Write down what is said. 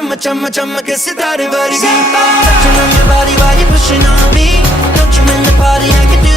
chumma chumma chumma ke sitare vargi. Touching on your body while you're pushing on me. Don't you in the party, I can do